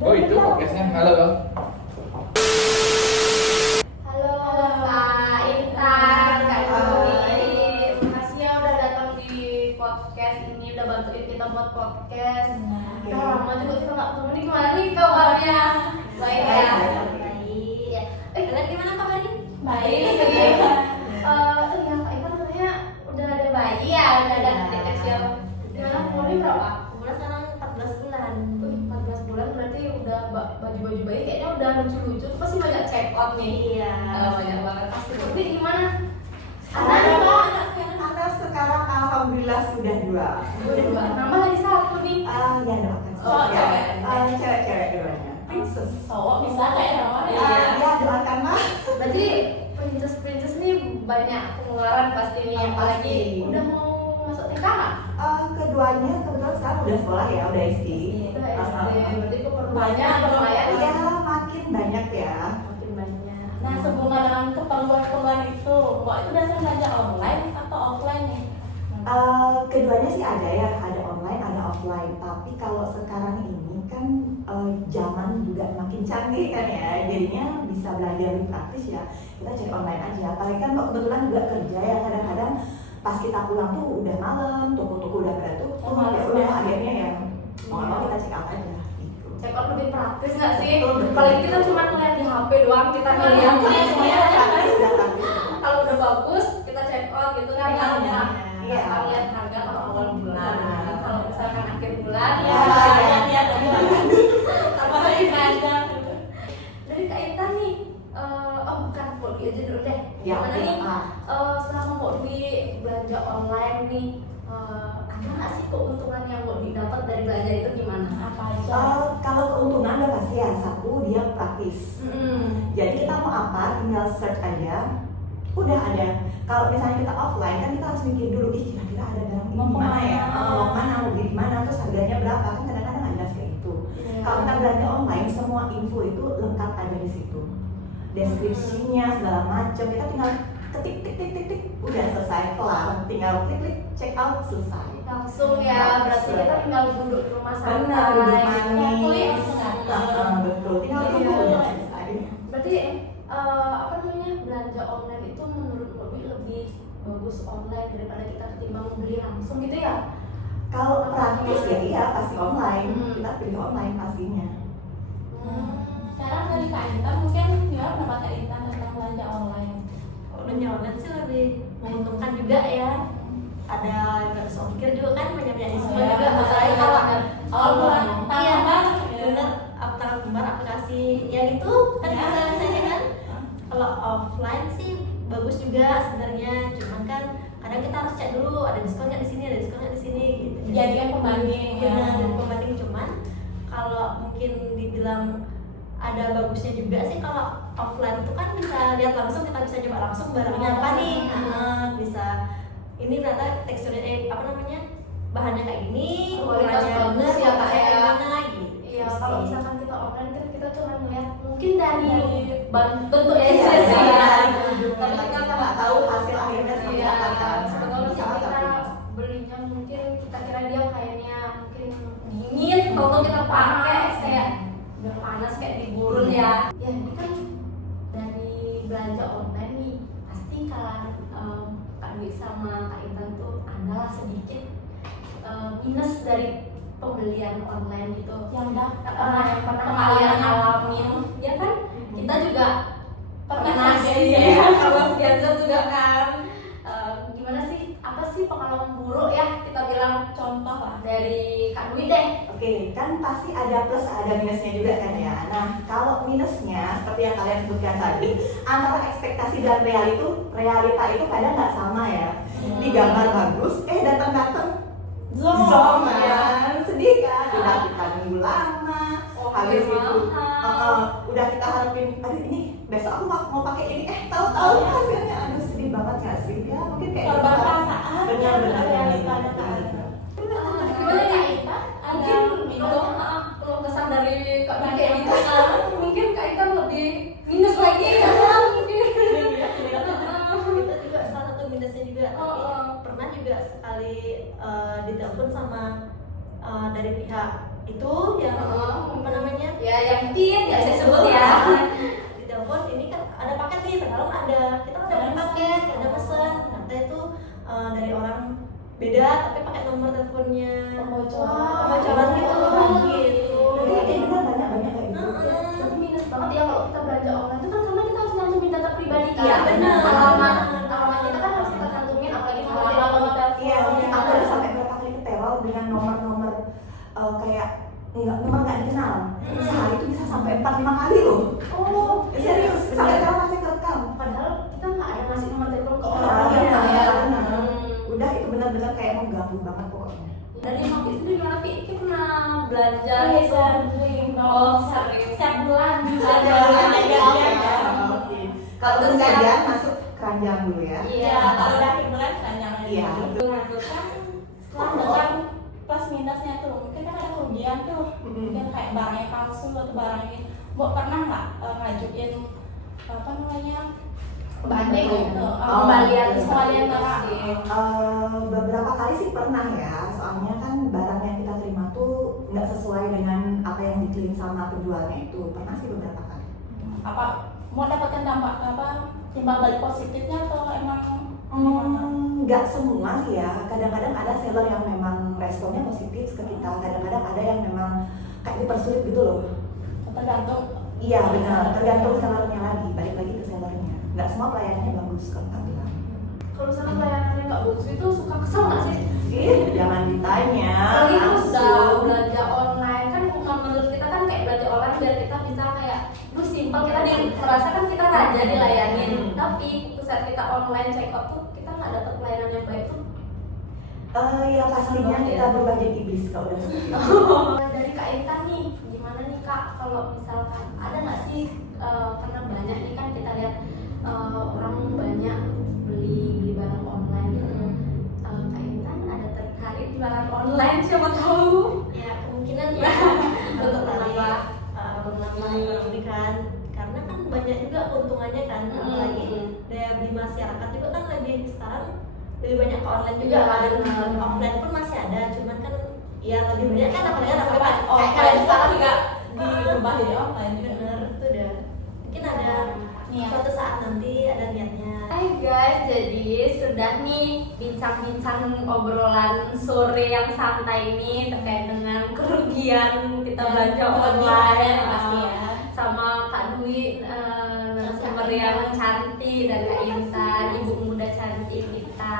Oh itu podcastnya, halo. Halo Kak Intan, Kak Doni. Makasih ya udah datang di podcast ini, udah bantuin kita buat podcast. Udah lama juga kita nggak ketemu nih, gimana nih kabarnya? Baik ya? Iya. Kalian gimana kabarnya? Baik. Ya Kak Intan katanya udah ada bayi ya, udah ada adik kecil. Gimana umurnya berapa? Umurnya sekarang 14 bulan. 14 bulan berarti udah baju-baju bayi kayaknya udah lucu-lucu. Pasti banyak check out nih. Iya. Banyak banget pasti. Tapi gimana? Anak sekarang alhamdulillah sudah 2. Udah dua. Nambah lagi satu nih. Ya doakan Oh, saja. cewek. Cewek duanya. Princess. Cowok bisa kayak namanya. Ya doakan mah. Berarti princess nih banyak pengeluaran pasti nih. Apalagi Pasti. udah mau masuk TK nggak? Keduanya kebetulan sekarang udah sekolah ya, udah SD. Udah SD. Berarti keperluannya lumayan. Ya makin banyak ya. Makin banyak. Nah, sehubungan dengan keperluan-keperluan itu, Mbak itu biasanya belanja online atau offline nih? Keduanya sih ada ya, ada online, ada offline. Tapi kalau sekarang ini kan zaman juga makin canggih kan ya, jadinya bisa belajar lebih praktis ya. Kita cari online aja. Apalagi kan kalau kebetulan juga kerja ya, kadang-kadang pas kita pulang tuh udah malam, toko-toko udah pada tutup. Ya udah akhirnya ya mau nggak mau kita check out aja. Gitu. Check out lebih praktis nggak sih? Betul. Paling kita cuma ngeliat di HP doang, kita ngeliat Semuanya praktis, udah praktis. kalau udah bagus kita check out gitu kan. Iya. Iya. Kita lihat harga kalau awal bulan. Nah. Kalau misalkan akhir bulan Ya, ya. lihat apa lagi belanja? Dari Kak Intan nih, bukan Mbok Dwi aja dulu deh. Ya, Gimana oke. nih, selama Mbok Dwi belanja online nih, ada nggak sih keuntungan yang Mbok Dwi dapat dari belanja itu gimana? Apa aja? Kalau keuntungan udah pasti ya, satu dia praktis. Jadi kita mau apa, tinggal search aja, udah ada. Kalau misalnya kita offline kan kita harus mikir dulu, kira-kira ada barang ini Mau di mana ya, kemana? mau kemana, mau beli di mana, terus harganya berapa, kan kadang-kadang nggak jelas kayak itu. Kalau kita belanja online, semua info itu lengkap ada di situ. Deskripsinya segala macam, kita tinggal ketik tik tik tik tik, udah selesai kelar, tinggal klik klik check out selesai. Langsung ya, berarti kita tinggal duduk di rumah santai. Benar, duduk gitu. manis. Klik. Betul, tinggal tunggu udah selesai. Berarti apa namanya, belanja online itu menurut Mbok Dwi lebih bagus online daripada kita ketimbang beli langsung gitu ya? Kalau praktis ya iya pasti online, Hmm. kita pilih online pastinya. Sekarang dari Kak Intan mungkin gimana pendapat Kak Intan tentang belanja online? Kalau belanja online sih lebih menguntungkan juga ya. Ada yang harus ongkir juga kan, banyak-banyak diskon Iya, juga. betul. Masalahnya kalau Awal bulan iya, tanggal bener, tanggal kembar aplikasi ya gitu kan Ya. bisa saja kan. Kalau offline sih bagus juga sebenarnya, cuman kan kadang kita harus cek dulu ada diskon nggak di sini, ada diskon nggak di sini gitu. Jadikan pembanding ya. Benar, dan pembanding, cuman kalau mungkin dibilang ada bagusnya juga sih kalau offline itu kan bisa lihat langsung, kita bisa coba langsung barangnya apa nih. Bisa ini ternyata teksturnya apa namanya, bahannya kayak gini, Kualitas ukurannya bagus bener, ya, Kak, kayak ya. gimana gitu. Iya, sih. kalau misalkan kita online kan kita cuma melihat mungkin dari bentuk Iya, aja sih. iya. Tapi Kita nggak tahu hasil akhirnya seperti Iya, apa kan. siapa tahu Sama misalnya kita tapi- belinya mungkin kita kira dia kayaknya mungkin dingin, kalau kita pakai kayak udah panas kayak di gurun ya. Ya ini kan dari belanja online nih, pasti kalian Kak Dwi sama Kak Intan tuh adalah sedikit minus dari pembelian online itu Yang udah yang pernah kalian alamin, ya kan? Kita juga Pernah sih, sih. ya, kalau Genzo juga kan. Gimana sih? Apa sih pengalaman buruk ya kita bilang contoh lah. dari Kak Dwi deh? Oke, kan pasti ada plus ada minusnya juga kan ya. Nah, kalau minusnya seperti yang kalian sebutkan tadi, antara ekspektasi dan realita itu kadang nggak sama ya. Di gambar bagus, datang-datang Zoom. kan, sedih kan. Udah kita nunggu lama, habis itu udah kita harapin, aduh ini besok aku mau pakai ini, tahu-tahu hasilnya, aduh sedih banget nggak sih? Ya mungkin kayak gitu. Korban perasaan. Benar-benar ya, yang daripada gitu. Kak Intan. Gimana Kak Intan? Mungkin kalau kesan dari Kak Dwi kayak gitu, mungkin Kak Intan lebih minus lagi ya mungkin. Itu juga salah satu minusnya juga. Tapi Oh. pernah juga sekali ditelepon sama dari pihak itu yang apa namanya, Ya Tit, nggak saya sebut ya. Di telepon ini kan ada paket nih, padahal ada kita kan ada paket, ada pesan, ternyata itu dari orang beda tapi pakai nomor teleponnya pembocoran gitu. Benar banyak kayak gitu. Tapi minus banget ya kalau kita belanja online itu kan karena kita harus nyantumin data pribadi kan. Iya, benar. Alamat kita kan harus kita cantumin, apalagi kalau kita mau telepon. Iya, aku udah sampai berapa kali keteror dengan nomor-nomor kayak nomor nggak dikenal. Sehari itu bisa sampai 4-5 kali loh. Oh, Serius, sampai sekarang masih kerekam. padahal kita nggak ada ngasih nomor telepon ke Oh, orang. iya, Ya. Udah itu benar-benar kayak mengganggu banget pokoknya. Dari Maki sendiri gimana Pi? Kita pernah belanja Iya, gitu? sering Oh, dong. sering. Setiap bulan Ada. Oke. Kalau terus gajian masuk keranjang dulu ya. Iya, kalau udah akhir bulan kan jangan Iya. gitu. Nah, terus kan setelah dengan plus minusnya tuh mungkin kan ada kerugian tuh, mungkin kayak barangnya palsu atau barangnya Mbok pernah nggak ngajuin apa namanya Banding gitu, kembalian kembalian barang. barang. Beberapa kali sih pernah ya, soalnya kan barang yang kita terima tuh nggak sesuai dengan apa yang diklaim sama penjualnya itu. Pernah sih beberapa kali. Apa mau dapatkan dampak apa timbal balik positifnya atau emang gimana? Nggak semua sih ya. Kadang-kadang ada seller yang memang responnya positif ke kita. Kadang-kadang ada yang memang kayak dipersulit gitu loh. Tergantung. Iya benar. Tergantung sellernya lagi. Balik lagi ke sellernya. Nggak semua pelayanannya bagus kalau tak bilang. Kalau misalnya pelayanannya nggak bagus itu suka kesel nggak sih? Jangan ditanya. Apalagi kalau sudah langsung. belanja online kan menurut kita kan kayak belanja online biar kita bisa kayak lu simpel kita merasa kan kita raja dilayanin, tapi saat kita online check out tuh kita nggak dapat pelayanan yang baik tuh. Ya pastinya Sama kita ya. berubah jadi iblis kalau udah seperti itu. Dari Kak Intan nih, gimana nih Kak kalau misalkan ada nggak sih karena banyak nih kan kita lihat orang banyak beli barang online gitu. Kak Intan ada tertarik di barang online siapa tahu? Ya kemungkinan ya Untuk menambah ekonomi kan, karena kan banyak juga keuntungannya kan, apalagi daya beli masyarakat juga kan lebih sekarang lebih banyak ke online juga Iya, kan. benar. Offline pun masih ada, cuman kan ya lebih banyak kan apalagi ada Apa kayak offline sekarang sekarang juga juga diubah jadi online juga. bener itu udah mungkin ada Niat. suatu saat nanti ada niatnya. Hai guys, jadi sudah nih bincang-bincang obrolan sore yang santai ini terkait dengan kerugian kita belanja online pasti ya. sama Kak Dwi, narasumber yang cantik dan Kak Intan, ibu muda cantik kita.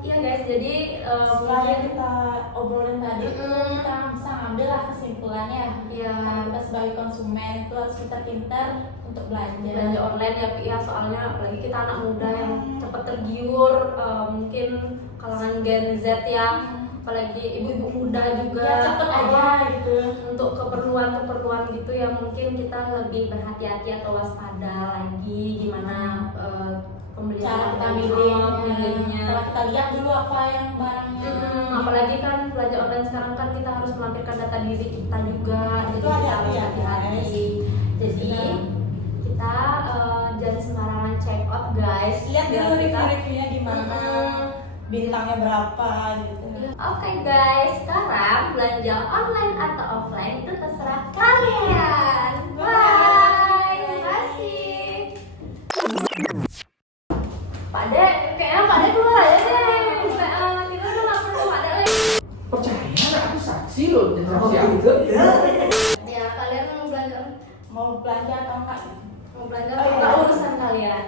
Iya guys, jadi Setelah yang kita obrolin tadi itu Mm-mm. kita bisa ngambil lah kesimpulannya. ya Karena kita sebagai konsumen itu harus pintar-pintar untuk belanja. belanja online ya soalnya apalagi kita anak muda yang cepat tergiur, mungkin kalangan Gen Z ya, apalagi ibu-ibu muda juga Ya cepet aja gitu. untuk keperluan gitu yang mungkin kita lebih berhati-hati atau waspada lagi gimana pembelian Cara kita milihnya. milihnya. Kalau kita lihat dulu apa yang barangnya. Apalagi kan belanja online sekarang kan kita harus melampirkan data diri kita juga, Itu jadi kita harus hati-hati ya, hati-hati. Jadi Benar. kita jangan sembarangan check out guys. Lihat Biar dulu kita- review-reviewnya gimana, bintangnya berapa gitu. Oke guys, sekarang belanja online atau offline itu terserah kalian. Bye. Terima kasih. Pak De, kayaknya Pak De keluar aja deh. Kita udah nggak perlu Pak De lagi. Percaya nggak, aku saksi loh, jadi saksi aku. Ya kalian mau belanja Mau belanja atau enggak? mau belanja Oh, iya. nggak urusan kalian.